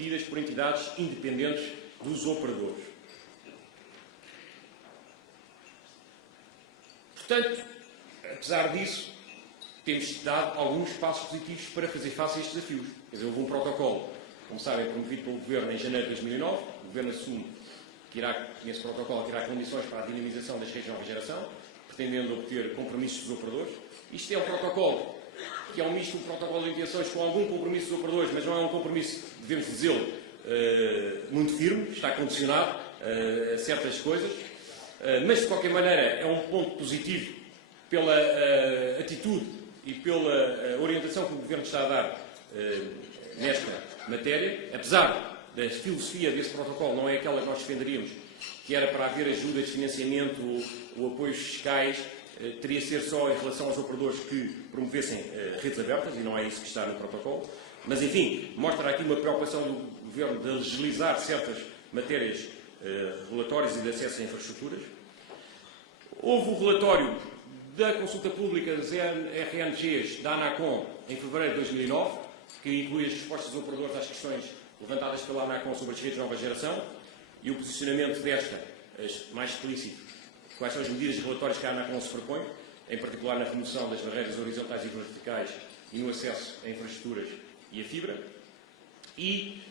detidas por entidades independentes dos operadores. Portanto, apesar disso, temos dado alguns passos positivos para fazer face a estes desafios. Quer dizer, houve um protocolo, como sabem, promovido pelo Governo em janeiro de 2009. O Governo assume que nesse protocolo que irá condições para a dinamização das redes de nova geração, pretendendo obter compromissos dos operadores. Isto é um protocolo que é um misto de protocolo de intenções com algum compromisso dos operadores, mas não é um compromisso, devemos dizê-lo, muito firme, está condicionado a certas coisas, mas de qualquer maneira é um ponto positivo pela atitude e pela orientação que o Governo está a dar nesta matéria, apesar da filosofia desse protocolo não é aquela que nós defenderíamos, que era para haver ajudas de financiamento ou apoios fiscais, teria de ser só em relação aos operadores que promovessem redes abertas, e não é isso que está no protocolo. Mas, enfim, mostra aqui uma preocupação do Governo de legislar certas matérias regulatórias e de acesso a infraestruturas. Houve o relatório da consulta pública das RNGs da ANACOM em fevereiro de 2009, que inclui as respostas dos operadores às questões levantadas pela ANACOM sobre as redes de nova geração e o posicionamento desta, mais explícito, quais são as medidas regulatórias que a ANACOM se propõe, em particular na remoção das barreiras horizontais e verticais e no acesso a infraestruturas e a fibra. E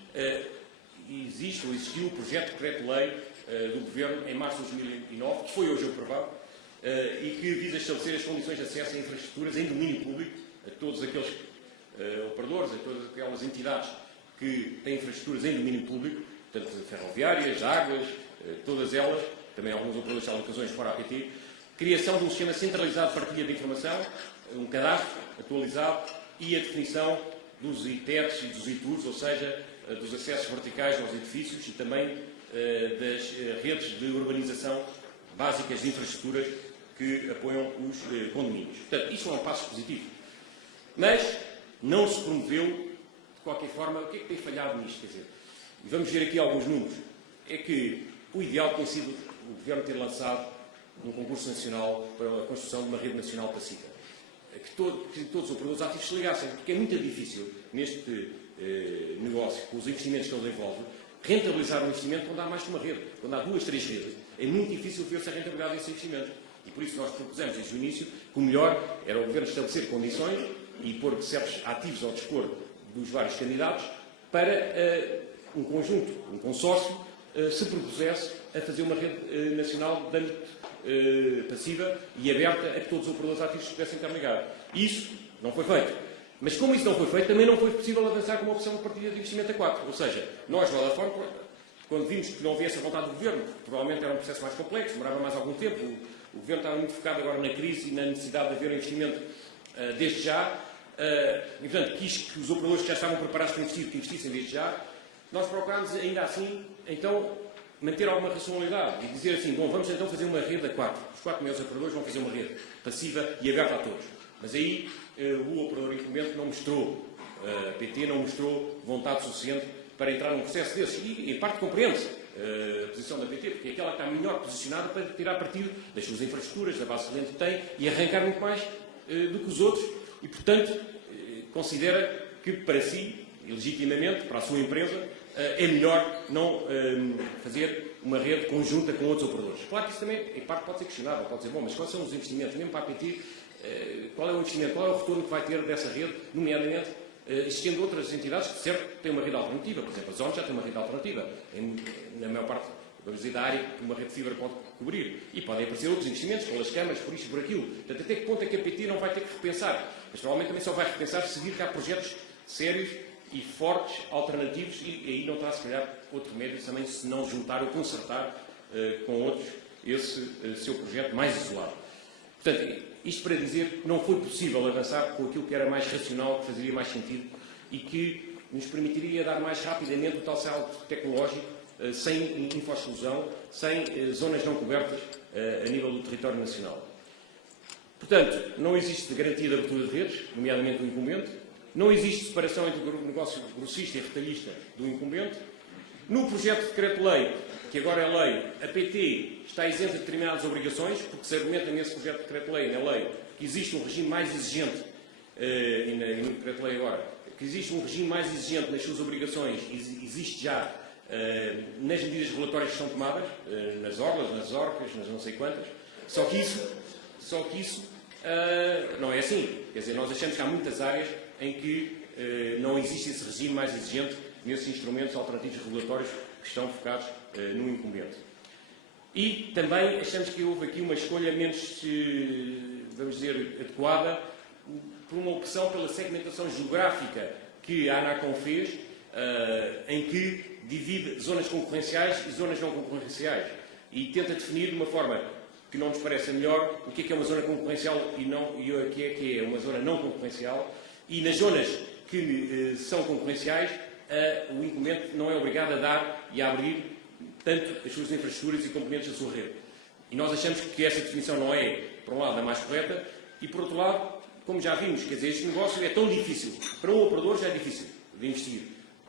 existiu o projeto de decreto-lei do Governo em março de 2009, que foi hoje aprovado, e que visa estabelecer as condições de acesso a infraestruturas em domínio público a todos aqueles operadores, a todas aquelas entidades que têm infraestruturas em domínio público, portanto, ferroviárias, águas, todas elas, também alguns operadores de telecomunicações fora a APT, criação de um sistema centralizado de partilha de informação, um cadastro atualizado e a definição dos ITETs e dos ITURs, ou seja, dos acessos verticais aos edifícios e também das redes de urbanização básicas de infraestruturas que apoiam os condomínios. Portanto, isto é um passo positivo. Mas não se promoveu, de qualquer forma, o que é que tem falhado nisto? Quer dizer, e vamos ver aqui alguns números. É que o ideal tem sido o Governo ter lançado um concurso nacional para a construção de uma rede nacional passiva. Que todos os operadores ativos se ligassem, porque é muito difícil neste negócio, com os investimentos que ele envolve, rentabilizar um investimento quando há mais que uma rede. Quando há 2, 3 redes, é muito difícil ver-se a rentabilidade desse investimento. E por isso nós propusemos desde o início que o melhor era o Governo estabelecer condições e pôr certos ativos ao dispor dos vários candidatos para um conjunto, um consórcio, se propusesse a fazer uma rede nacional de âmbito passiva e aberta a que todos os operadores ativos pudessem estar ligados. Isso não foi feito. Mas como isso não foi feito, também não foi possível avançar com uma opção de partilha de investimento a 4. Ou seja, nós, lá fora, quando vimos que não havia essa vontade do Governo, provavelmente era um processo mais complexo, demorava mais algum tempo, o Governo estava muito focado agora na crise e na necessidade de haver um investimento desde já, e portanto quis que os operadores que já estavam preparados para investir, que investissem desde já. Nós procurámos ainda assim, então, manter alguma racionalidade e dizer assim, bom, vamos então fazer uma rede a 4. Os 4 maiores operadores vão fazer uma rede passiva e aberta a todos. Mas aí o operador incumbente não mostrou, a PT não mostrou vontade suficiente para entrar num processo desses. E, em parte, compreende-se a posição da PT, porque é aquela que está melhor posicionada para tirar partido das suas infraestruturas, da base de cliente que tem e arrancar muito mais do que os outros. E, portanto, considera que, para si, e legitimamente, para a sua empresa, é melhor não fazer uma rede conjunta com outros operadores. Claro que isso também, em parte, pode ser questionável, pode ser bom, mas quais são os investimentos, mesmo para a PT, qual é o investimento, qual é o retorno que vai ter dessa rede, nomeadamente, existindo outras entidades que, certo, têm uma rede alternativa. Por exemplo, a Zona já tem uma rede alternativa, na maior parte, vamos dizer, da área que uma rede de fibra pode cobrir. E podem aparecer outros investimentos, pelas câmaras, por isto, por aquilo. Portanto, até que ponto é que a PT não vai ter que repensar? Mas, provavelmente, também só vai repensar se vir que há projetos sérios e fortes, alternativos, e aí não terá, se calhar, outro remédio também se não juntar ou consertar com outros esse seu projeto mais isolado. Portanto, isto para dizer que não foi possível avançar com aquilo que era mais racional, que fazia mais sentido e que nos permitiria dar mais rapidamente o tal salto tecnológico, sem infra-exclusão, sem zonas não cobertas a nível do território nacional. Portanto, não existe garantia de abertura de redes, nomeadamente do incumbente. Não existe separação entre o negócio grossista e retalhista do incumbente. No projeto de decreto-lei, que agora é lei, a PT está isenta de determinadas obrigações, porque se argumenta nesse projeto de decreto-lei, na lei, que existe um regime mais exigente, e no decreto-lei agora, que existe um regime mais exigente nas suas obrigações, existe já nas medidas regulatórias que são tomadas, nas orlas, nas orcas, nas não sei quantas, só que isso não é assim. Quer dizer, nós achamos que há muitas áreas em que não existe esse regime mais exigente nesses instrumentos alternativos regulatórios que estão focados no incumbente. E também achamos que houve aqui uma escolha menos, vamos dizer, adequada por uma opção pela segmentação geográfica que a ANACOM fez, em que divide zonas concorrenciais e zonas não concorrenciais e tenta definir de uma forma que não nos parece a melhor o que é uma zona concorrencial e o que é uma zona não concorrencial, e nas zonas que são concorrenciais o incumbente não é obrigado a dar e a abrir tanto as suas infraestruturas e componentes da sua rede. E nós achamos que essa definição não é, por um lado, a mais correta e, por outro lado, como já vimos, quer dizer, este negócio é tão difícil, para um operador já é difícil de investir.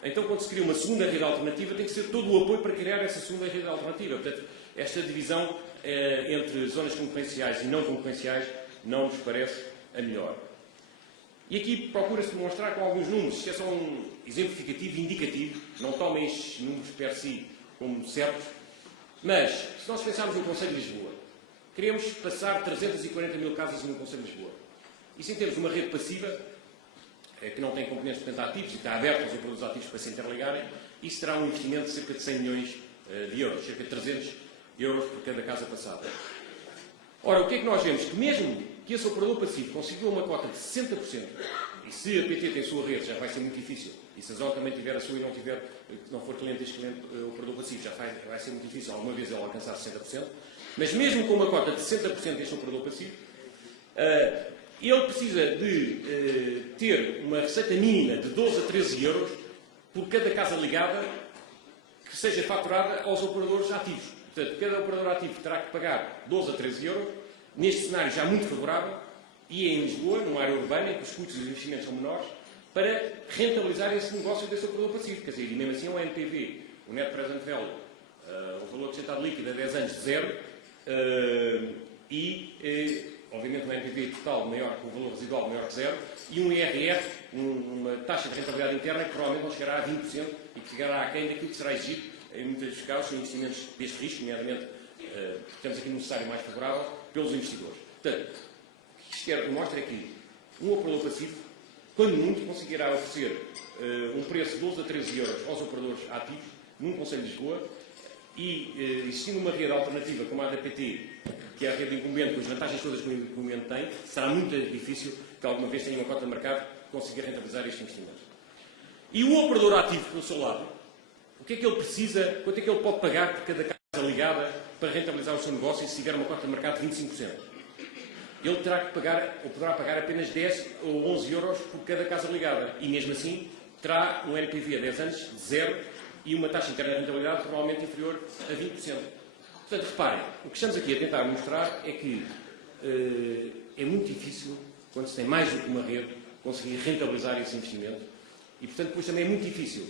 Então, quando se cria uma segunda rede alternativa, tem que ser todo o apoio para criar essa segunda rede alternativa. Portanto, esta divisão entre zonas concorrenciais e não concorrenciais não nos parece a melhor. E aqui procura-se demonstrar com alguns números, isto é só um exemplificativo e indicativo, não tomem estes números per si como certos, mas se nós pensarmos no Conselho de Lisboa, queremos passar 340 mil casas no Conselho de Lisboa. E se temos uma rede passiva, que não tem componentes portanto ativos e está aberta aos operadores ativos para se interligarem, isso terá um investimento de cerca de 100 milhões de euros, cerca de 300 euros por cada casa passada. Ora, o que é que nós vemos? Que mesmo que esse operador passivo conseguiu uma cota de 60%, e se a PT tem a sua rede, já vai ser muito difícil, e se a ZOL também tiver a sua e não for cliente deste cliente, operador passivo, já vai ser muito difícil alguma vez ele alcançar 60%, mas mesmo com uma cota de 60% deste operador passivo, ele precisa de ter uma receita mínima de 12 a 13 euros por cada casa ligada que seja faturada aos operadores ativos. Portanto, cada operador ativo terá que pagar 12 a 13 euros, neste cenário já muito favorável, e em Lisboa, numa área urbana, em que os custos dos investimentos são menores, para rentabilizar esse negócio desse operador passivo. Quer dizer, e mesmo assim o NPV, o Net Present Value, o valor acrescentado líquido a 10 anos, zero, obviamente um NPV total maior que o valor residual maior que zero, e um IRR, uma taxa de rentabilidade interna que provavelmente não chegará a 20% e que ficará aquém daquilo que será exigido em muitos casos, em investimentos deste risco, nomeadamente, temos aqui no cenário mais favorável, pelos investidores. Portanto, o que isto mostra é que um operador passivo, quando muito, conseguirá oferecer um preço de 12 a 13 euros aos operadores ativos, num Conselho de Lisboa, e existindo uma rede alternativa como a da PT, que é a rede incumbente, com as vantagens todas que o incumbente tem, será muito difícil que alguma vez tenha uma cota de mercado conseguir rentabilizar estes investimentos. E o operador ativo, pelo seu lado, o que é que ele precisa, quanto é que ele pode pagar por cada casa ligada para rentabilizar o seu negócio e se tiver uma cota de mercado de 25%? Ele terá que pagar, ou poderá pagar apenas 10 ou 11 euros por cada casa ligada. E mesmo assim, terá um NPV a 10 anos de zero e uma taxa interna de rentabilidade provavelmente inferior a 20%. Portanto, reparem, o que estamos aqui a tentar mostrar é que é muito difícil, quando se tem mais do que uma rede, conseguir rentabilizar esse investimento. E, portanto, depois também é muito difícil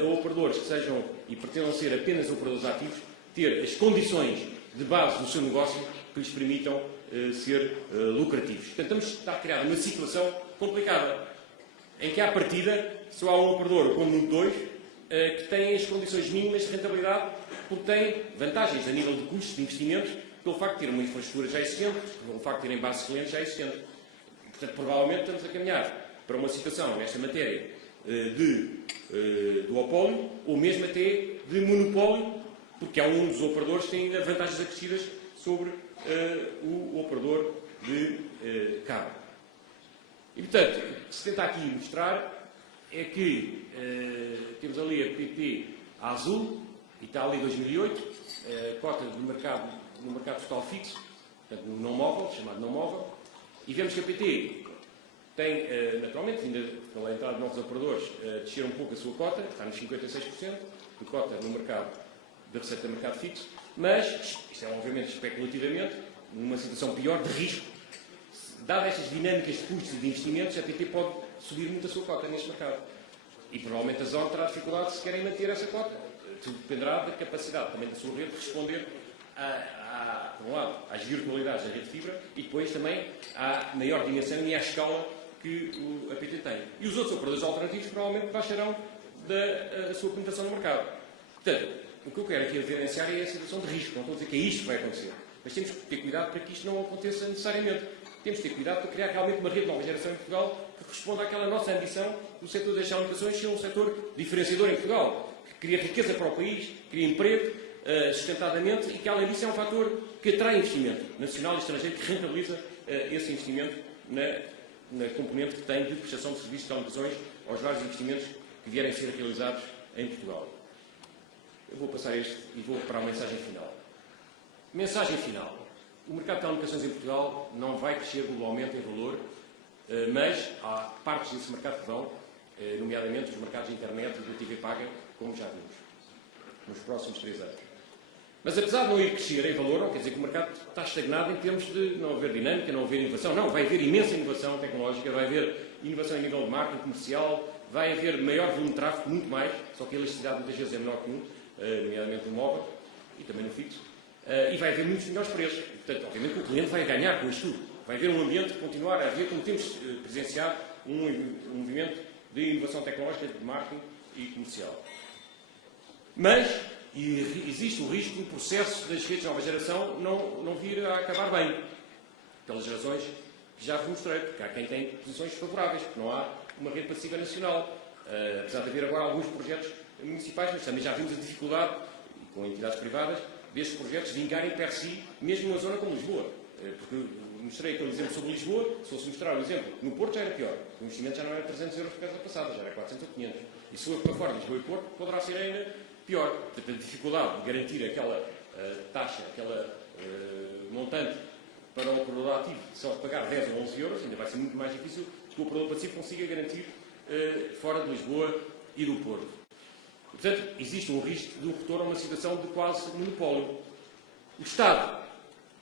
a operadores que sejam e pretendam ser apenas operadores ativos, ter as condições de base do seu negócio que lhes permitam ser lucrativos. Portanto, está a criar uma situação complicada, em que, à partida, só há um operador, como no 2, que tem as condições mínimas de rentabilidade, porque tem vantagens a nível de custos de investimentos, pelo facto de ter uma infraestrutura já existente, pelo facto de terem bases de clientes já existente. Portanto, provavelmente estamos a caminhar para uma situação, nesta matéria, de duopólio, ou mesmo até de monopólio, porque há um dos operadores que tem ainda vantagens acrescidas sobre o operador de cabo. E, portanto, o que se tenta aqui mostrar é que temos ali a PT azul, Itália 2008, cota de mercado, no mercado total fixo, portanto, no não móvel, chamado não móvel, e vemos que a PT tem, naturalmente, ainda pela entrada de novos operadores, descer um pouco a sua cota, está nos 56%, de cota no mercado de receita de mercado fixo, mas, isto é obviamente especulativamente, numa situação pior de risco, dadas estas dinâmicas de custos e de investimentos, a PT pode subir muito a sua cota neste mercado. E provavelmente a ZON terá dificuldade se querem manter essa cota. Tudo dependerá da capacidade também da sua rede de responder, por um lado, às virtualidades da rede de fibra e depois também à maior dimensão e à escala que a PT tem. E os outros operadores alternativos provavelmente baixarão da sua penetração no mercado. Portanto, o que eu quero aqui evidenciar é a situação de risco. Não estou a dizer que é isto que vai acontecer. Mas temos que ter cuidado para que isto não aconteça necessariamente. Temos que ter cuidado para criar realmente uma rede de nova geração em Portugal que responda àquela nossa ambição do setor das telecomunicações ser um setor diferenciador em Portugal, que cria riqueza para o país, cria emprego sustentadamente e que, além disso, é um fator que atrai investimento nacional e estrangeiro, que rentabiliza esse investimento na componente que tem de prestação de serviços de telecomunicações aos vários investimentos que vierem a ser realizados em Portugal. Eu vou passar este e vou para a mensagem final. Mensagem final. O mercado de telecomunicações em Portugal não vai crescer globalmente em valor, mas há partes desse mercado que vão, nomeadamente os mercados de internet e do TV paga, como já vimos, nos próximos 3 anos. Mas apesar de não ir crescer em valor, não quer dizer que o mercado está estagnado em termos de não haver dinâmica, não haver inovação. Não, vai haver imensa inovação tecnológica, vai haver inovação a nível de marketing comercial, vai haver maior volume de tráfego, muito mais, só que a elasticidade muitas vezes é menor que nomeadamente no móvel e também no fixo. E vai haver muitos melhores preços. Portanto, obviamente que o cliente vai ganhar com isto tudo. Vai haver um ambiente que continuar a haver, como temos presenciado, um movimento de inovação tecnológica, de marketing e comercial. Mas existe o risco do processo das redes de nova geração não vir a acabar bem, pelas razões que já vos mostrei, porque há quem tem posições favoráveis, porque não há uma rede passiva nacional, apesar de haver agora alguns projetos municipais, mas também já vimos a dificuldade, com entidades privadas, destes projetos vingarem per si, mesmo numa zona como Lisboa. Porque mostrei aquele exemplo sobre Lisboa, se fosse mostrar o exemplo, no Porto já era pior. O investimento já não era 300 euros por casa passada, já era 400 ou 500. E se for para fora de Lisboa e Porto, poderá ser ainda pior. Portanto, a dificuldade de garantir aquela taxa, aquela montante para o operador ativo, só de pagar 10 ou 11 euros, ainda vai ser muito mais difícil que o operador passivo consiga garantir fora de Lisboa e do Porto. Portanto, existe um risco de um retorno a uma situação de quase monopólio. O Estado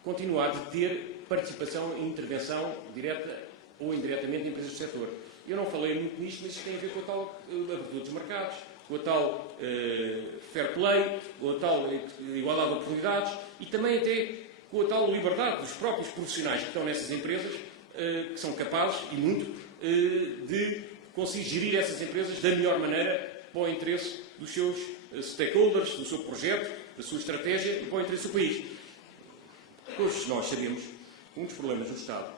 continua a ter participação e intervenção direta ou indiretamente em empresas do setor. Eu não falei muito nisto, mas isto tem a ver com a tal abertura dos mercados, com a tal fair play, com a tal igualdade de oportunidades e também até com a tal liberdade dos próprios profissionais que estão nessas empresas, que são capazes, e muito, de conseguir gerir essas empresas da melhor maneira para o interesse dos seus stakeholders, do seu projeto, da sua estratégia e para o interesse do país. Todos nós sabemos que um dos problemas do Estado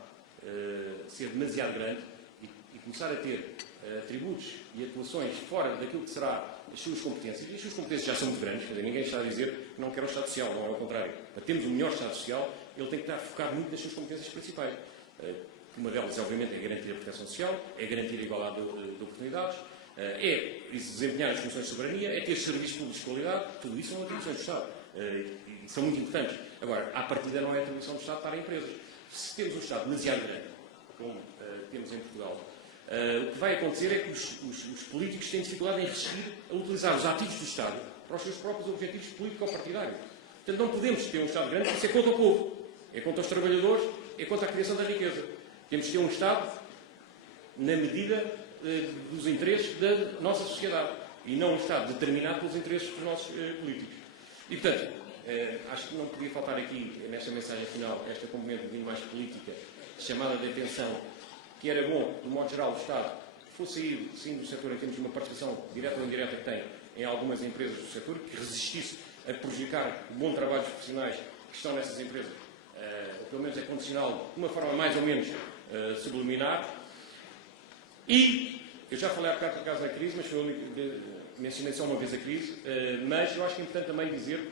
ser demasiado grande e começar a ter atributos e atuações fora daquilo que será as suas competências, e as suas competências já são muito grandes, quer dizer, ninguém está a dizer que não quer o Estado Social, não é ao contrário. Para termos o melhor Estado Social, ele tem que estar a focar muito nas suas competências principais. Uma delas, obviamente, é garantir a proteção social, é garantir a igualdade de oportunidades, é desempenhar as funções de soberania, é ter serviços públicos de qualidade, tudo isso são atribuições do Estado e são muito importantes. Agora, à partida não é atribuição do Estado para empresas. Se temos um Estado demasiado grande, como temos em Portugal, o que vai acontecer é que os políticos têm dificuldade em resistir a utilizar os ativos do Estado para os seus próprios objetivos político-partidários. Portanto, não podemos ter um Estado grande, porque isso é contra o povo, é contra os trabalhadores, é contra a criação da riqueza. Temos que ter um Estado na medida dos interesses da nossa sociedade e não um Estado determinado pelos interesses dos nossos políticos. E, portanto, acho que não podia faltar aqui, nesta mensagem final, esta componente um mais política, chamada de atenção, que era bom, do modo geral, o Estado fosse sair, sim, do setor em termos de uma participação direta ou indireta que tem em algumas empresas do setor, que resistisse a prejudicar o bom trabalho dos profissionais que estão nessas empresas, ou pelo menos é condicional, de uma forma mais ou menos subliminar. E, eu já falei há bocado por causa da crise, mas mencionei só uma vez a crise, mas eu acho que é importante também dizer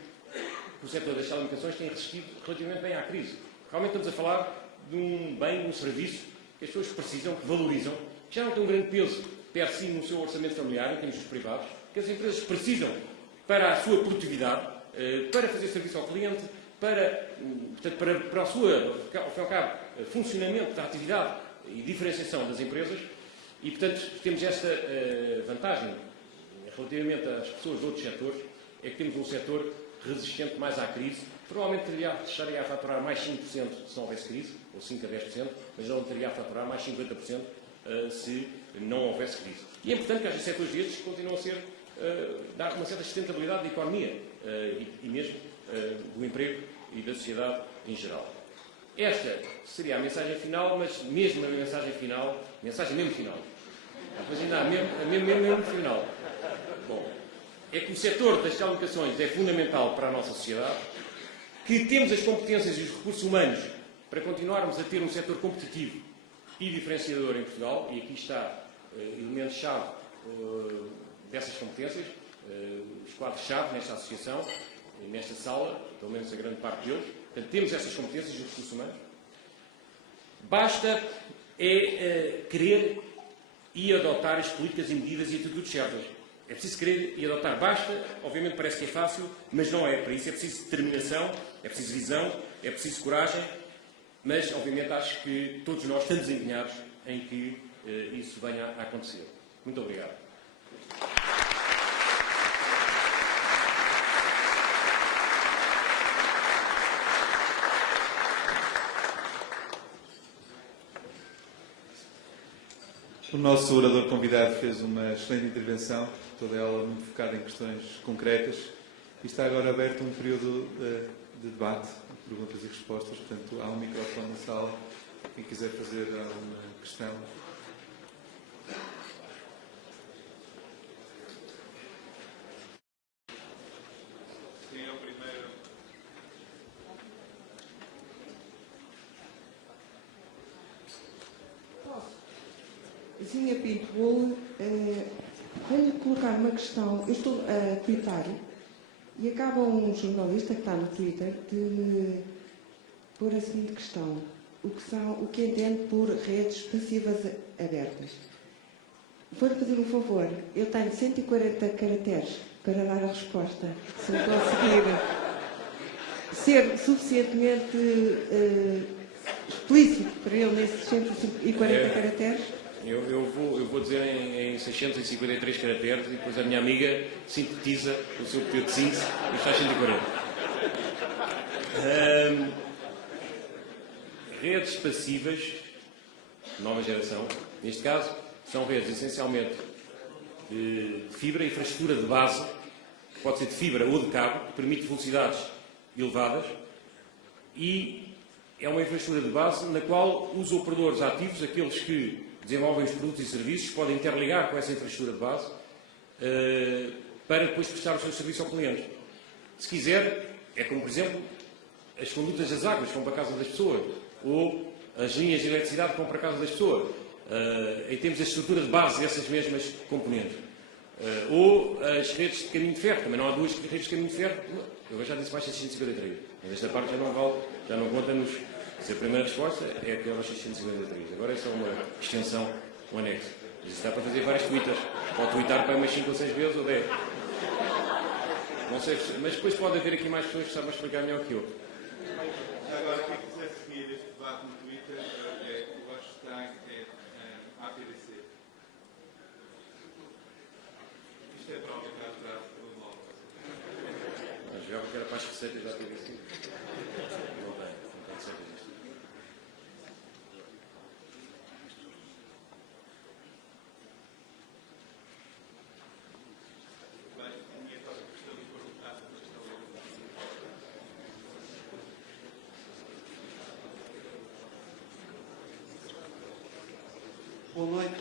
que o setor das telecomunicações tem resistido relativamente bem à crise. Realmente estamos a falar de um bem, de um serviço que as pessoas precisam, que valorizam, que já não tem um grande peso per si no seu orçamento familiar, em termos dos privados, que as empresas precisam para a sua produtividade, para fazer serviço ao cliente, portanto, para o seu, ao fim e ao cabo, funcionamento da atividade e diferenciação das empresas. E, portanto, temos esta vantagem relativamente às pessoas de outros setores, é que temos um setor resistente mais à crise. Provavelmente estaria a faturar mais 5% se não houvesse crise, ou 5% a 10%, mas não teria a faturar mais 50% se não houvesse crise. E é importante que haja setores destes que continuam a ser, dar uma certa sustentabilidade da economia e mesmo do emprego e da sociedade em geral. Esta seria a mensagem final, mas mesmo na mensagem final, Mensagem mesmo final. Mas ainda há mesmo final. Bom, é que o setor das telecomunicações é fundamental para a nossa sociedade, que temos as competências e os recursos humanos para continuarmos a ter um setor competitivo e diferenciador em Portugal, e aqui está elemento-chave dessas competências, os quadros-chave nesta associação, nesta sala, pelo menos a grande parte deles. Portanto, temos essas competências e os recursos humanos. Basta querer e adotar as políticas e medidas e atitudes certas. É preciso querer e adotar. Basta, obviamente parece que é fácil, mas não é. Para isso é preciso determinação, é preciso visão, é preciso coragem, mas obviamente acho que todos nós estamos empenhados em que isso venha a acontecer. Muito obrigado. O nosso orador convidado fez uma excelente intervenção, toda ela muito focada em questões concretas, e está agora aberto um período de debate, perguntas e respostas. Portanto, há um microfone na sala. Quem quiser fazer alguma questão. Quem é o primeiro? Zinha Pinto, venho colocar uma questão. Eu estou a twittar e acaba um jornalista que está no Twitter de me pôr a seguinte questão: o que entende por redes passivas abertas? Vou-lhe pedir um favor. Eu tenho 140 caracteres para dar a resposta. Se eu conseguir ser suficientemente explícito para ele nesses 140 caracteres. Eu vou dizer em 653 caracteres e depois a minha amiga sintetiza o seu pedido de síntese e faz 140. Redes passivas, nova geração, neste caso, são redes essencialmente de fibra, infraestrutura de base, que pode ser de fibra ou de cabo, que permite velocidades elevadas, e é uma infraestrutura de base na qual os operadores ativos, aqueles que desenvolvem os produtos e serviços, podem interligar com essa infraestrutura de base para depois prestar o seu serviço ao cliente. Se quiser, é como, por exemplo, as condutas das águas que vão para a casa das pessoas, ou as linhas de eletricidade que vão para a casa das pessoas. Aí temos a estrutura de base dessas mesmas componentes. Ou as redes de caminho de ferro. Também não há duas redes de caminho de ferro. Eu já disse mais 653. Mas esta parte já não vale, já não conta-nos. Se a primeira resposta é aquela 653. Agora é só uma extensão, um anexo. Mas isso dá para fazer vários twitters. Pode twittar para umas 5 ou 6 vezes ou 10. Não sei, mas depois pode haver aqui mais pessoas que sabem explicar melhor que eu. Agora, quem quiser seguir este debate no Twitter, o hashtag é APDC. Isto é prova que atrás do blog. Jogava que era para as receitas da APDC. Não tem receitas disto. Boa noite.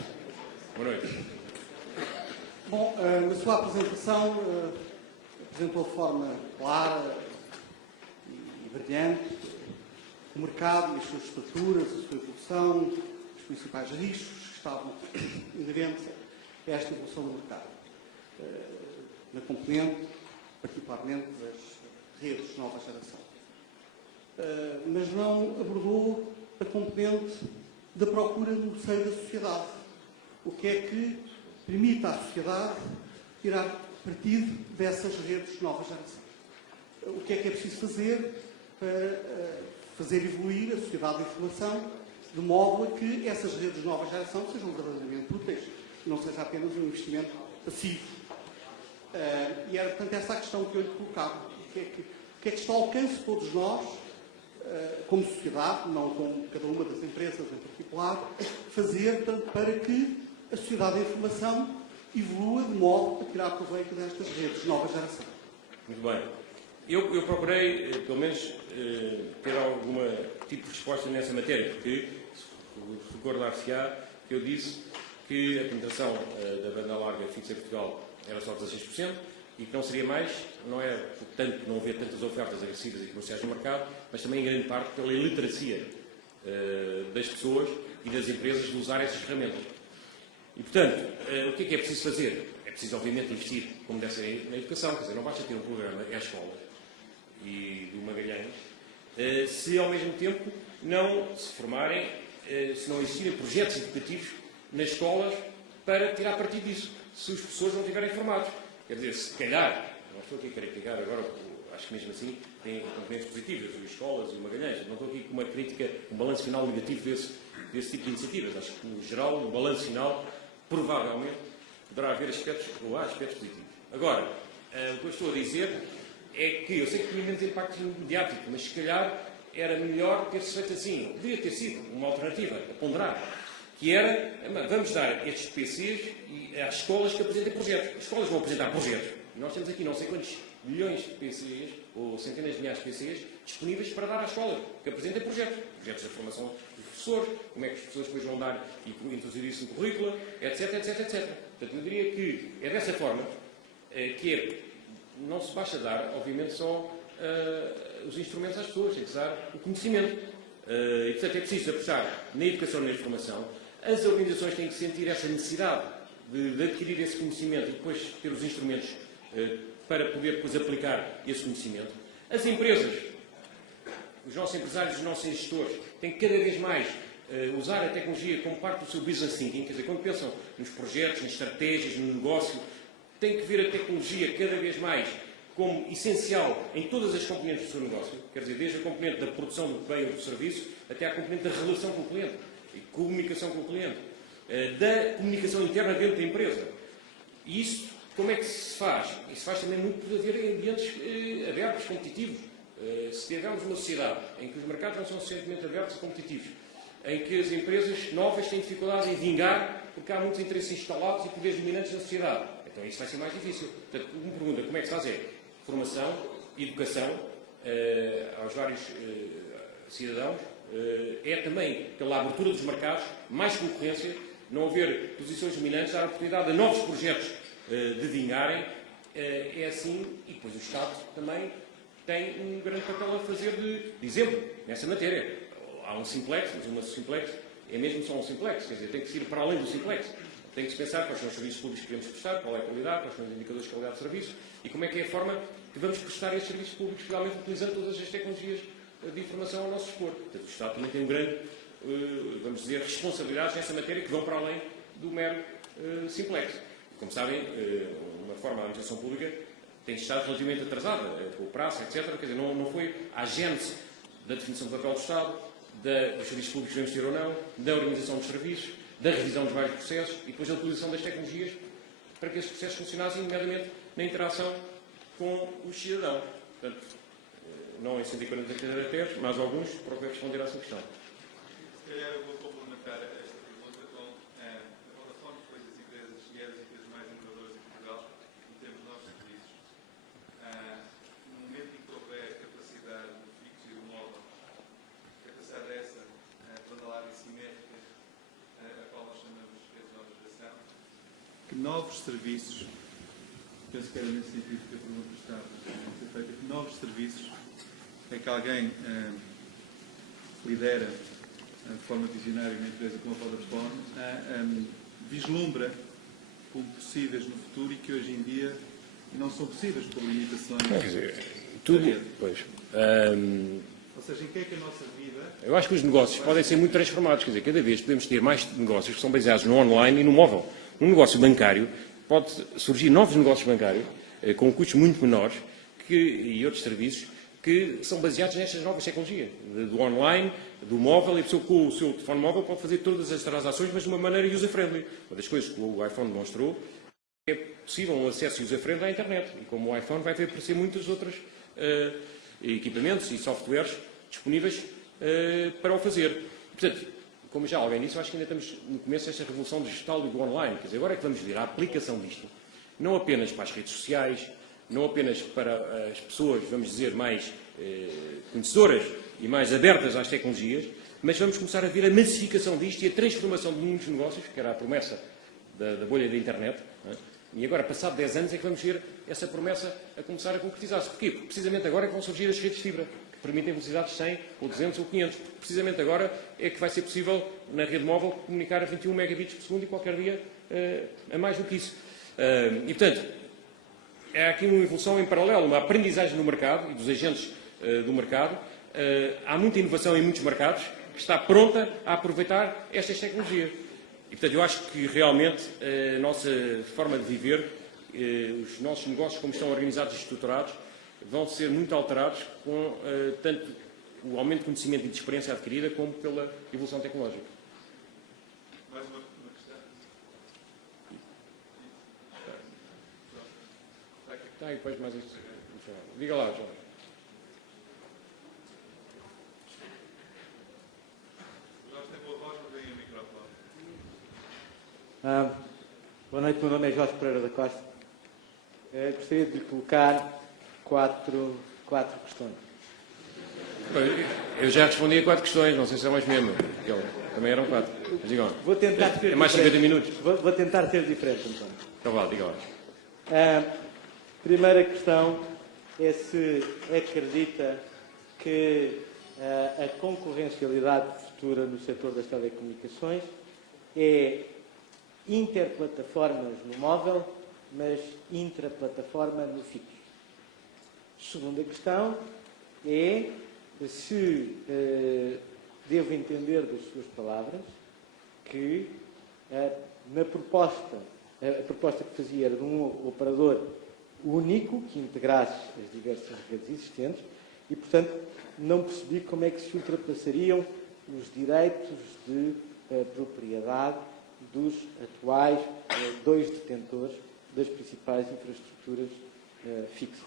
Boa noite. Bom, na sua apresentação, apresentou de forma clara e brilhante o mercado e as suas estruturas, a sua evolução, os principais riscos que estavam inerentes a esta evolução do mercado. Na componente, particularmente, das redes de nova geração. Mas não abordou a componente da procura no seio da sociedade. O que é que permite à sociedade tirar partido dessas redes de nova geração? O que é preciso fazer para fazer evoluir a sociedade da informação de modo a que essas redes de nova geração sejam verdadeiramente úteis e não seja apenas um investimento passivo? E era, portanto, essa a questão que eu lhe colocava. O que é que está ao alcance de todos nós, como sociedade, não como cada uma das empresas em particular, fazer para que a sociedade da informação evolua de modo a tirar proveito destas redes de nova geração? Muito bem. Eu procurei, pelo menos, ter algum tipo de resposta nessa matéria, porque, recordar-se-á, que eu disse que a penetração da banda larga fixa em Portugal era só 16% e que não seria mais, não é tanto não haver tantas ofertas agressivas e comerciais no mercado, mas também em grande parte pela iliteracia das pessoas e das empresas de usar essas ferramentas. E, portanto, o que é preciso fazer? É preciso, obviamente, investir, como deve ser, na educação. Quer dizer, não basta ter um programa às escolas e do Magalhães, se ao mesmo tempo não se formarem, se não existirem projetos educativos nas escolas para tirar partido disso, se os professores não estiverem formados. Quer dizer, se calhar, não estou aqui a criticar agora, acho que mesmo assim tem componentes positivas, as escolas e o Magalhães, não estou aqui com uma crítica, um balanço final negativo desse tipo de iniciativas. Acho que, no geral, o balanço final, provavelmente, poderá haver aspectos, ou há aspectos positivos. Agora, o que eu estou a dizer é que, eu sei que tem menos impacto mediático, mas se calhar era melhor ter-se feito assim, poderia ter sido uma alternativa a ponderar, que era, vamos dar estes PCs às escolas que apresentem projetos. As escolas vão apresentar projetos. E nós temos aqui não sei quantos milhões de PCs, ou centenas de milhares de PCs, disponíveis para dar às escolas, que apresentem projetos. Projetos de formação dos professores, como é que os professores depois vão dar e introduzir isso no currículo, etc, etc, etc. Portanto, eu diria que é dessa forma que não se basta dar, obviamente, só os instrumentos às pessoas, tem que dar o conhecimento. E, portanto, é preciso apostar na educação e na informação. As organizações têm que sentir essa necessidade de adquirir esse conhecimento e depois ter os instrumentos para poder depois aplicar esse conhecimento. As empresas, os nossos empresários, os nossos gestores, têm que cada vez mais usar a tecnologia como parte do seu business thinking. Quer dizer, quando pensam nos projetos, nas estratégias, no negócio, têm que ver a tecnologia cada vez mais como essencial em todas as componentes do seu negócio. Quer dizer, desde a componente da produção do bem ou do serviço até à componente da relação com o cliente e comunicação com o cliente, da comunicação interna dentro da empresa. E isso, como é que se faz? Isso faz também muito por haver ambientes abertos, competitivos. Se tivermos uma sociedade em que os mercados não são suficientemente abertos e competitivos, em que as empresas novas têm dificuldade em vingar porque há muitos interesses instalados e poderes dominantes na sociedade, então isso vai ser mais difícil. Portanto, uma pergunta, como é que se faz? Formação, educação aos vários cidadãos, é também pela abertura dos mercados, mais concorrência, não haver posições dominantes, dar a oportunidade a novos projetos de vingarem, é assim, e depois o Estado também tem um grande papel a fazer de exemplo nessa matéria. Há um simplex, mas uma simplex é mesmo só um simplex, quer dizer, tem que se ir para além do simplex. Tem que se pensar quais são os serviços públicos que queremos prestar, qual é a qualidade, quais são os indicadores de qualidade de serviço e como é que é a forma que vamos prestar esses serviços públicos, finalmente utilizando todas as tecnologias de informação ao nosso dispor. Portanto, o Estado também tem um grande, vamos dizer, responsabilidades nessa matéria que vão para além do mero simplex. Como sabem, uma forma da administração pública tem estado relativamente atrasada, com o prazo, etc. Quer dizer, não foi à gênese da definição do papel do Estado, dos serviços públicos que devemos ter ou não, da organização dos serviços, da revisão dos vários processos e depois da utilização das tecnologias para que esses processos funcionassem, nomeadamente na interação com os cidadãos. Portanto, não em 140 caracteres, mas alguns para poder responder a essa questão. Se calhar eu vou complementar esta pergunta com a Vodafone, depois das empresas e as empresas mais inovadoras em Portugal, em termos de novos serviços. No momento em que houver capacidade do fixo e do móvel, capacidade dessa banda larga simétrica, a qual nós chamamos de rede de nova geração. Que novos serviços, penso que era nesse sentido que a pergunta está a ser feita, que novos serviços é que alguém lidera de forma visionária uma empresa como a Vodafone vislumbra como possíveis no futuro e que hoje em dia não são possíveis por limitações Quer dizer, tudo, da rede. pois. Ou seja, em que é que a nossa vida... Eu acho que os negócios podem ser muito transformados, quer dizer, cada vez podemos ter mais negócios que são baseados no online e no móvel. Um negócio bancário pode surgir novos negócios bancários com custos muito menores e outros serviços que são baseados nestas novas tecnologias, do online, do móvel, e a pessoa com o seu telefone móvel pode fazer todas as transações, mas de uma maneira user-friendly. Uma das coisas que o iPhone demonstrou é possível um acesso user-friendly à internet, e como o iPhone vai ter aparecer muitos outros equipamentos e softwares disponíveis para o fazer. Portanto, como já alguém disse, eu acho que ainda estamos no começo desta revolução digital e do online. Quer dizer, agora é que vamos ver a aplicação disto, não apenas para as redes sociais, não apenas para as pessoas, vamos dizer, mais conhecedoras e mais abertas às tecnologias, mas vamos começar a ver a massificação disto e a transformação de muitos negócios, que era a promessa da bolha da internet, não é? E agora, passado 10 anos, é que vamos ver essa promessa a começar a concretizar-se. Porquê? Porque precisamente agora é que vão surgir as redes de fibra, que permitem velocidades de 100, ou 200, ou 500. Porque precisamente agora é que vai ser possível, na rede móvel, comunicar a 21 megabits por segundo e qualquer dia a mais do que isso. E, portanto, há aqui uma evolução em paralelo, uma aprendizagem no mercado e dos agentes do mercado. Há muita inovação em muitos mercados que está pronta a aproveitar estas tecnologias. E, portanto, eu acho que realmente a nossa forma de viver, os nossos negócios, como estão organizados e estruturados, vão ser muito alterados com tanto o aumento de conhecimento e de experiência adquirida, como pela evolução tecnológica. Mais uma questão. Está aí depois mais isto. Diga lá, João. Jorge tem boa voz, não tem o microfone. Boa noite, meu nome é Jorge Pereira da Costa. Gostaria de lhe colocar quatro questões. Eu já respondi a 4 questões, não sei se são as mesmas. Também eram 4. Mas digam. Vou tentar ser É mais 50 diferente. minutos. Vou tentar ser diferente, então. Então vá, diga lá. Primeira questão é se acredita que a concorrencialidade futura no setor das telecomunicações é interplataformas no móvel, mas intraplataforma no fixo. Segunda questão é se devo entender das suas palavras que a proposta que fazia era de um operador único que integrasse as diversas redes existentes e, portanto, não percebi como é que se ultrapassariam os direitos de propriedade dos atuais 2 detentores das principais infraestruturas fixas.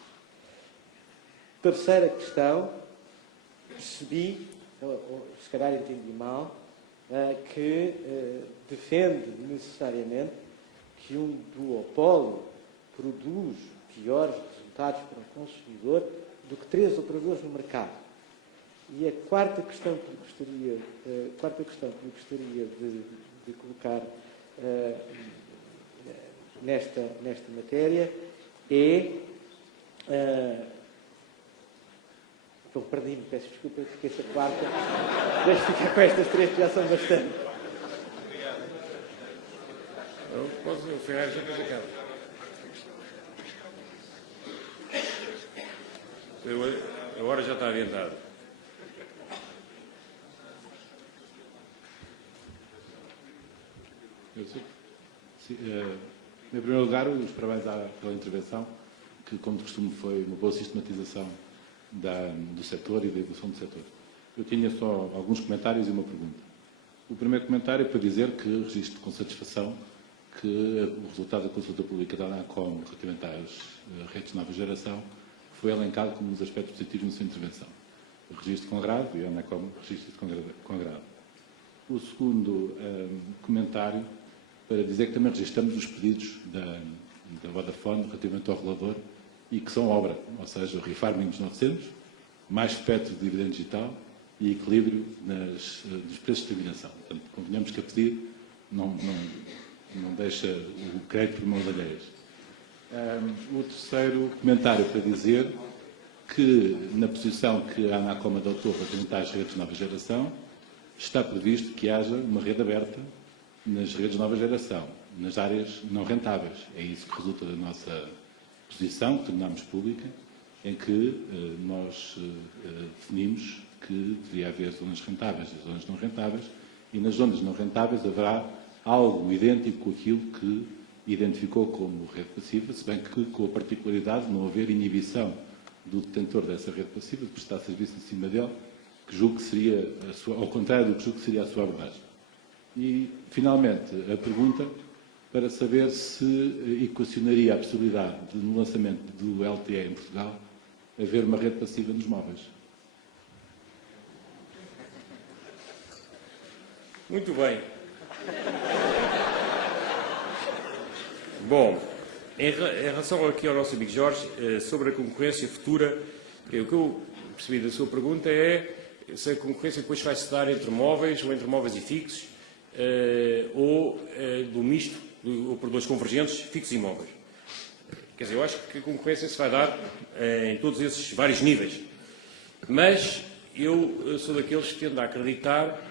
Terceira questão, percebi, ou se calhar entendi mal, que defende necessariamente que um duopólio produz piores resultados para o consumidor do que 3 operadores no mercado. E a quarta questão que lhe gostaria de colocar nesta matéria é... perdi-me, peço desculpa, esqueci a quarta. Deixe ficar com estas 3 que já são bastante. O Ferreira já fez a cara. A hora já está adiantada. Em primeiro lugar, os parabéns pela intervenção, que, como de costume, foi uma boa sistematização do setor e da evolução do setor. Eu tinha só alguns comentários e uma pergunta. O primeiro comentário é para dizer que registro com satisfação que o resultado da consulta pública da ANACOM relativamente às redes de nova geração foi elencado como um dos aspectos positivos na sua intervenção. Eu registro com agrado e a ANACOM registra com agrado. O segundo comentário para dizer que também registramos os pedidos da Vodafone relativamente ao regulador e que são obra, ou seja, o refarming dos 900, mais espectro de dividendo digital e equilíbrio nos preços de terminação. Portanto, convenhamos que a pedir não deixa o crédito por mãos alheias. O terceiro comentário para dizer que, na posição que a ANACOM adotou relativamente às redes de nova geração, está previsto que haja uma rede aberta nas redes de nova geração, nas áreas não rentáveis. É isso que resulta da nossa posição, que tornámos pública, em que nós definimos que deveria haver zonas rentáveis e zonas não rentáveis, e nas zonas não rentáveis haverá algo idêntico com aquilo que identificou como rede passiva, se bem que com a particularidade de não haver inibição do detentor dessa rede passiva de prestar serviço em cima dele, que julgo que seria, ao contrário do que julgo que seria a sua abordagem. E, finalmente, a pergunta para saber se equacionaria a possibilidade de, no lançamento do LTE em Portugal, haver uma rede passiva nos móveis. Muito bem. Bom, em relação aqui ao nosso amigo Jorge, sobre a concorrência futura, o que eu percebi da sua pergunta é se a concorrência depois vai se dar entre móveis ou entre móveis e fixos, ou do misto, de operadores convergentes, fixos e móveis. Quer dizer, eu acho que a concorrência se vai dar em todos esses vários níveis. Mas eu sou daqueles que tendo a acreditar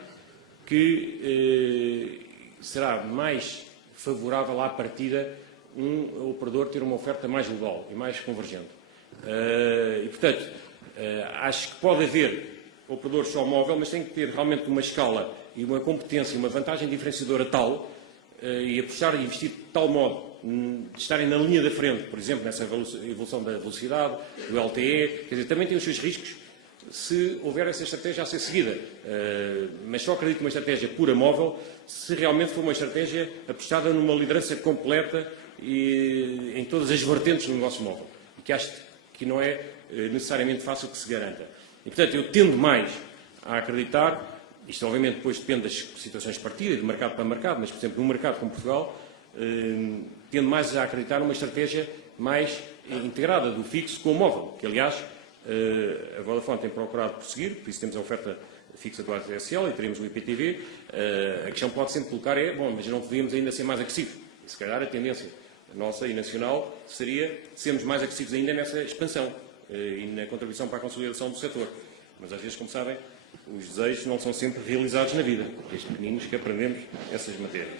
que será mais favorável à partida um operador ter uma oferta mais global e mais convergente. E, portanto, acho que pode haver operador só móvel, mas tem que ter realmente uma escala e uma competência e uma vantagem diferenciadora tal e apostar e investir de tal modo de estarem na linha da frente, por exemplo, nessa evolução da velocidade, do LTE, quer dizer, também tem os seus riscos se houver essa estratégia a ser seguida. Mas só acredito que uma estratégia pura móvel se realmente for uma estratégia apostada numa liderança completa e em todas as vertentes do negócio móvel. E que acho que não é necessariamente fácil que se garanta. E, portanto, eu tendo mais a acreditar, isto obviamente depois depende das situações de partida, de mercado para mercado, mas, por exemplo, num mercado como Portugal, tendo mais a acreditar numa estratégia mais integrada do fixo com o móvel, que, aliás, a Vodafone tem procurado prosseguir, por isso temos a oferta fixa do ADSL e teremos o IPTV. A questão que pode sempre colocar é, bom, mas não podíamos ainda ser mais agressivos. E, se calhar, a tendência nossa e nacional seria sermos mais agressivos ainda nessa expansão e na contribuição para a consolidação do setor. Mas, às vezes, como sabem, os desejos não são sempre realizados na vida. Desde pequeninos que aprendemos essas matérias.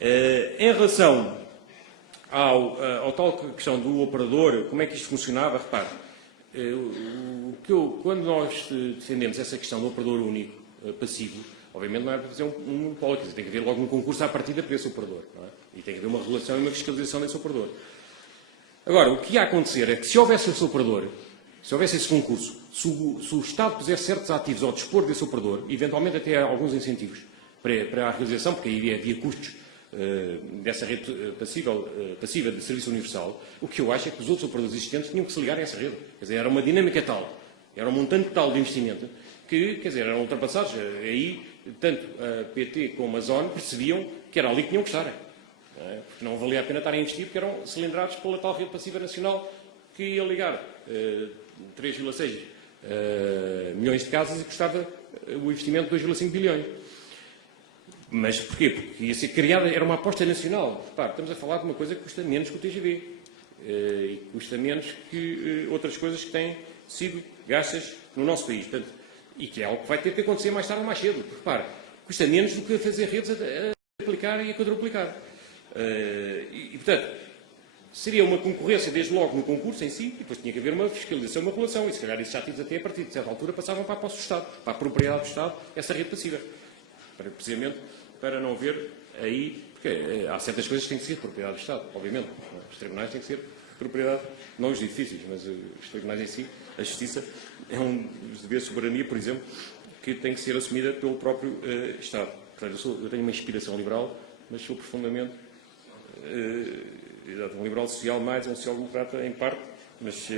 Em relação ao tal questão do operador, como é que isto funcionava? Repare, quando nós defendemos essa questão do operador único passivo, obviamente não é para fazer um monopólio, tem que haver logo um concurso à partida para esse operador. Não é? E tem que haver uma regulação e uma fiscalização desse operador. Agora, o que ia acontecer é que se houvesse esse operador, se houvesse esse concurso, se o Estado pusesse certos ativos ao dispor desse operador, eventualmente até alguns incentivos para a realização, porque aí havia custos dessa rede passiva de serviço universal, o que eu acho é que os outros operadores existentes tinham que se ligar a essa rede. Quer dizer, era uma dinâmica tal, era um montante tal de investimento, que, quer dizer, eram ultrapassados. Aí, tanto a PT como a Zone percebiam que era ali que tinham que estar. Porque não valia a pena estar a investir, porque eram cilindrados pela tal rede passiva nacional que ia ligar 3,6 milhões de casas e custava o investimento de 2,5 bilhões. Mas porquê? Porque ia ser criada, era uma aposta nacional. Repare, estamos a falar de uma coisa que custa menos que o TGV. E custa menos que outras coisas que têm sido gastas no nosso país. Portanto, e que é algo que vai ter que acontecer mais tarde ou mais cedo. Porque, repare, custa menos do que fazer redes a aplicar e a quadruplicar. E, portanto, seria uma concorrência desde logo no concurso em si, e depois tinha que haver uma fiscalização, uma regulação, e se calhar esses ativos até a partir de certa altura passavam para a posse do Estado, para a propriedade do Estado, essa rede passiva. Precisamente para não haver aí, porque há certas coisas que têm que ser propriedade do Estado, obviamente. Os tribunais têm que ser propriedade, não os edifícios, mas os tribunais em si, a justiça é um dos deveres de soberania, por exemplo, que tem que ser assumida pelo próprio Estado. Portanto, eu tenho uma inspiração liberal, mas sou profundamente um liberal social mais, um social-democrata em parte, mas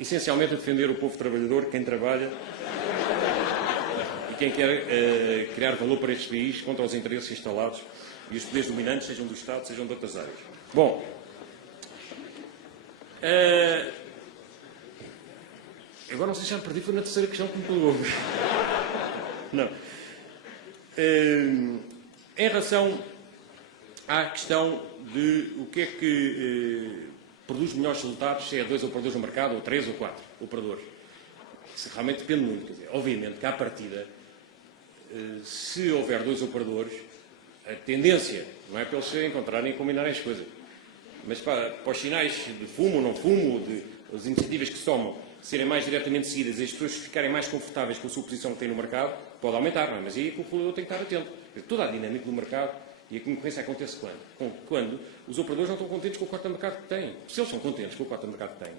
essencialmente a defender o povo trabalhador, quem trabalha e quem quer criar valor para este país contra os interesses instalados e os poderes dominantes, sejam do Estado, sejam de outras áreas. Bom, agora não sei se já me perdi, foi na terceira questão que me pegou. Não. Em relação à questão de o que é que produz melhores resultados, se é 2 operadores no mercado, ou 3 ou 4 operadores. Isso realmente depende muito. Quer dizer, obviamente que à partida, se houver 2 operadores, a tendência não é para eles se encontrarem e combinarem as coisas. Mas para os sinais de fumo ou não fumo, as iniciativas que se tomam, serem mais diretamente seguidas e as pessoas ficarem mais confortáveis com a sua posição que têm no mercado, pode aumentar, não é? Mas aí o regulador tem que estar atento. Toda a dinâmica do mercado e a concorrência acontece quando? Quando os operadores não estão contentes com o cota de mercado que têm. Se eles são contentes com o cota de mercado que têm,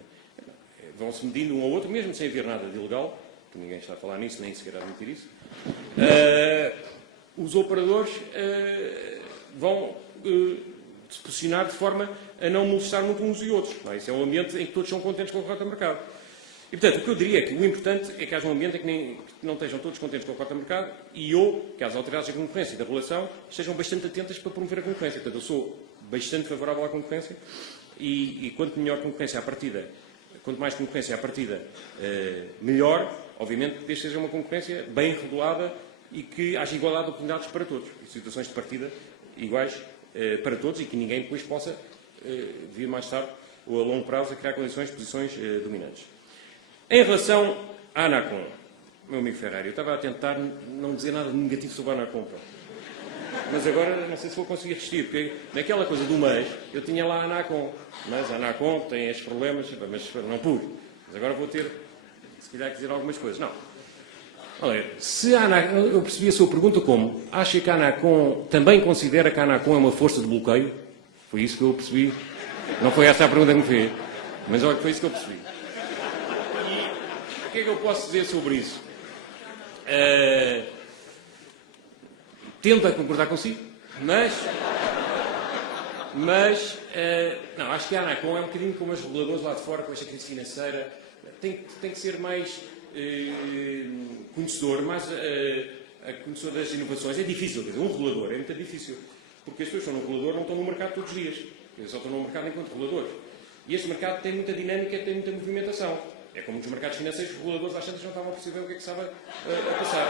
vão-se medindo um ao outro, mesmo sem haver nada de ilegal, que ninguém está a falar nisso, nem sequer a admitir isso, os operadores vão se posicionar de forma a não molestar muito uns e outros. Não é? Isso é um ambiente em que todos são contentes com o cota de mercado. E, portanto, o que eu diria é que o importante é que haja um ambiente em que não estejam todos contentes com a cota de mercado e que as autoridades da concorrência e da regulação estejam bastante atentas para promover a concorrência. Portanto, eu sou bastante favorável à concorrência e quanto melhor concorrência à partida quanto mais concorrência à partida, melhor, obviamente, desde que seja uma concorrência bem regulada e que haja igualdade de oportunidades para todos, e situações de partida iguais para todos e que ninguém depois possa vir mais tarde ou a longo prazo a criar condições de posições dominantes. Em relação à Anacom, meu amigo Ferrari, eu estava a tentar não dizer nada de negativo sobre a Anacom, mas agora não sei se vou conseguir resistir, porque naquela coisa do mês eu tinha lá a Anacom, mas a Anacom tem estes problemas, mas não pude. Mas agora vou ter, se calhar, que dizer algumas coisas. Não. Olha, se a Anacom, eu percebi a sua pergunta como, acha que a Anacom também considera que a Anacom é uma força de bloqueio? Foi isso que eu percebi. Não foi essa a pergunta que me fez, mas olha, foi isso que eu percebi. E o que é que eu posso dizer sobre isso? Tento a concordar consigo, mas não, acho que a Anacom é um bocadinho como os reguladores lá de fora, com esta crise financeira, tem que ser mais conhecedor, mais conhecedor das inovações. É difícil, quer dizer, um regulador é muito difícil, porque as pessoas que estão no regulador não estão no mercado todos os dias, eles só estão no mercado enquanto reguladores. E este mercado tem muita dinâmica, tem muita movimentação. É como nos mercados financeiros, os reguladores às tantas não estavam a perceber o que é que estava a passar.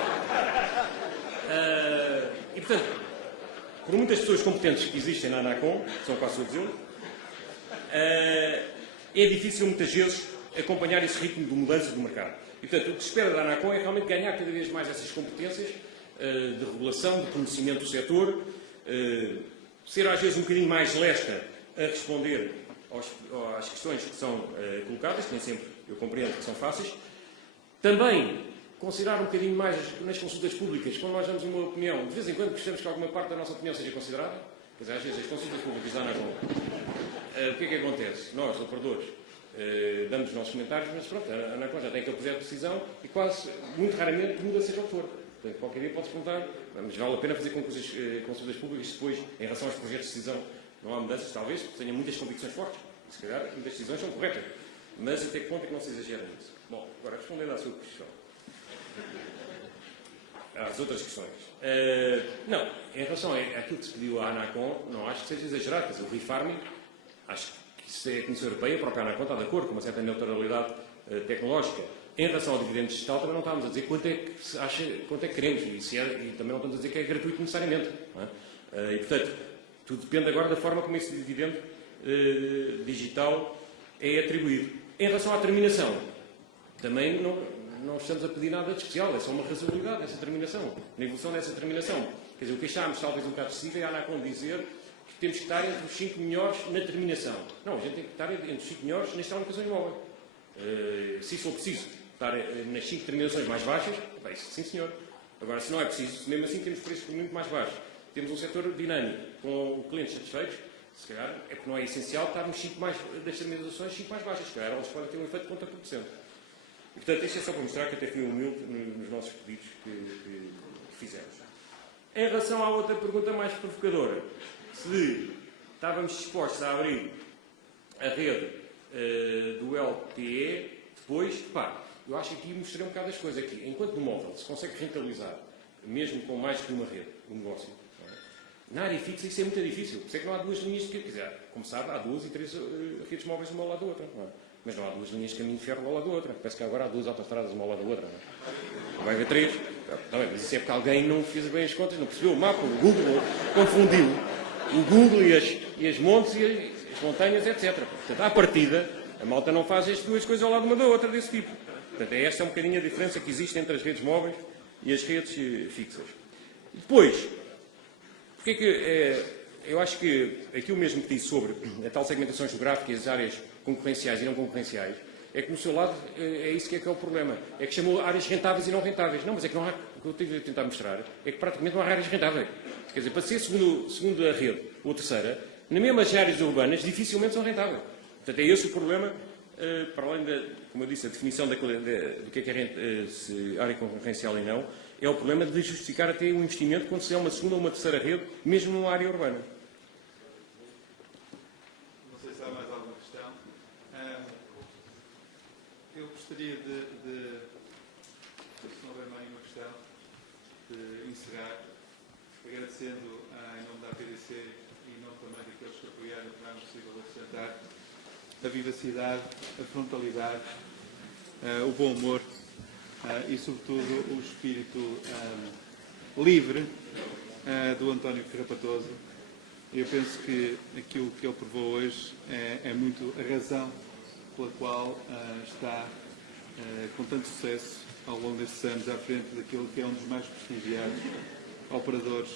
E, portanto, por muitas pessoas competentes que existem na Anacom, são quase todos eu, é difícil muitas vezes acompanhar esse ritmo de mudança do mercado. E, portanto, o que se espera da Anacom é realmente ganhar cada vez mais essas competências de regulação, de conhecimento do setor, ser às vezes um bocadinho mais lesta a responder às questões que são colocadas, que nem sempre eu compreendo que são fáceis. Também considerar um bocadinho mais nas consultas públicas, quando nós damos uma opinião, de vez em quando gostamos que alguma parte da nossa opinião seja considerada, pois às vezes as consultas públicas da Anacom, o que é que acontece? Nós, operadores, damos os nossos comentários, mas pronto, a Anacom já tem aquele projeto de decisão e quase, muito raramente, muda seja o que for. Portanto, qualquer dia pode-se perguntar, mas vale a pena fazer consultas públicas depois, em relação aos projetos de decisão, não há mudanças, talvez, porque tenha muitas convicções fortes, se calhar muitas decisões são corretas, mas até que ponto é que não se exagera nisso? Bom, agora respondendo à sua questão. Às outras questões. Não, em relação àquilo que se pediu à Anacom, não acho que seja exagerado. Quer dizer, o refarming, acho que isso é a Comissão Europeia, a própria Anacom está de acordo com uma certa neutralidade tecnológica. Em relação ao dividendo digital, também não estávamos a dizer quanto é que se acha, quanto é que queremos, e também não estamos a dizer que é gratuito necessariamente. Não é? E, portanto, tudo depende agora da forma como esse dividendo digital é atribuído. Em relação à terminação, também não estamos a pedir nada de especial, é só uma razoabilidade dessa terminação, na evolução dessa terminação. Quer dizer, o que achámos talvez um bocado excessivo é a Anacom dizer que temos que estar entre os 5 melhores na terminação. Não, a gente tem que estar entre os 5 melhores nas telecomunicações móveis. Se for preciso estar nas 5 terminações mais baixas, bem, sim senhor. Agora, se não é preciso, mesmo assim temos preços muito mais baixos. Temos um setor dinâmico, com clientes satisfeitos, se calhar é porque não é essencial estarmos 5 mais, das terminações 5 mais baixas, se calhar elas podem ter um efeito contraproducente. E, portanto, isto é só para mostrar que até fui humilde nos nossos pedidos que fizemos. Em relação à outra pergunta mais provocadora, se estávamos dispostos a abrir a rede do LTE, depois, eu acho que aqui mostrei um bocado as coisas. Aqui, enquanto no móvel se consegue rentabilizar, mesmo com mais que uma rede, um negócio, na área fixa isso é muito difícil. Por isso é que não há duas linhas de caminho. Como sabe, há 2 e 3 redes móveis uma ao lado da outra. Não é? Mas não há 2 linhas de caminho de ferro ao lado da outra. Parece que agora há 2 autoestradas uma ao lado da outra. Não é? Vai haver 3. Está bem, mas isso é porque alguém não fez bem as contas, não percebeu o mapa, o Google confundiu o Google e as montes e as montanhas, etc. Portanto, à partida, a malta não faz estas 2 coisas ao lado uma da outra desse tipo. Portanto, esta é um bocadinho a diferença que existe entre as redes móveis e as redes fixas. Depois, porque é que eu acho que aquilo mesmo que disse sobre a tal segmentação geográfica e as áreas concorrenciais e não concorrenciais, é que no seu lado é isso que é o problema. É que chamou áreas rentáveis e não rentáveis. Não, mas é que não há, o que eu tive a tentar mostrar é que praticamente não há áreas rentáveis. Quer dizer, para ser segundo a rede ou terceira, nas mesmas áreas urbanas dificilmente são rentáveis. Portanto, é esse o problema, para além da, como eu disse, a definição do que é se área concorrencial e não, é o problema de justificar até um investimento quando se é uma segunda ou uma terceira rede, mesmo numa área urbana. Não sei se há mais alguma questão. Eu gostaria se não houver mais nenhuma questão, de encerrar, agradecendo em nome da APDC e em nome também daqueles que apoiaram para a possível apresentar a vivacidade, a frontalidade, o bom humor e, sobretudo, o espírito livre do António Carrapatoso. Eu penso que aquilo que ele provou hoje é muito a razão pela qual está com tanto sucesso ao longo destes anos à frente daquilo que é um dos mais prestigiados operadores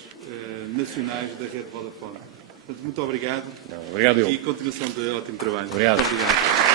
nacionais da rede Vodafone. Portanto, muito obrigado. Obrigado eu. E continuação de ótimo trabalho. Obrigado. Muito obrigado.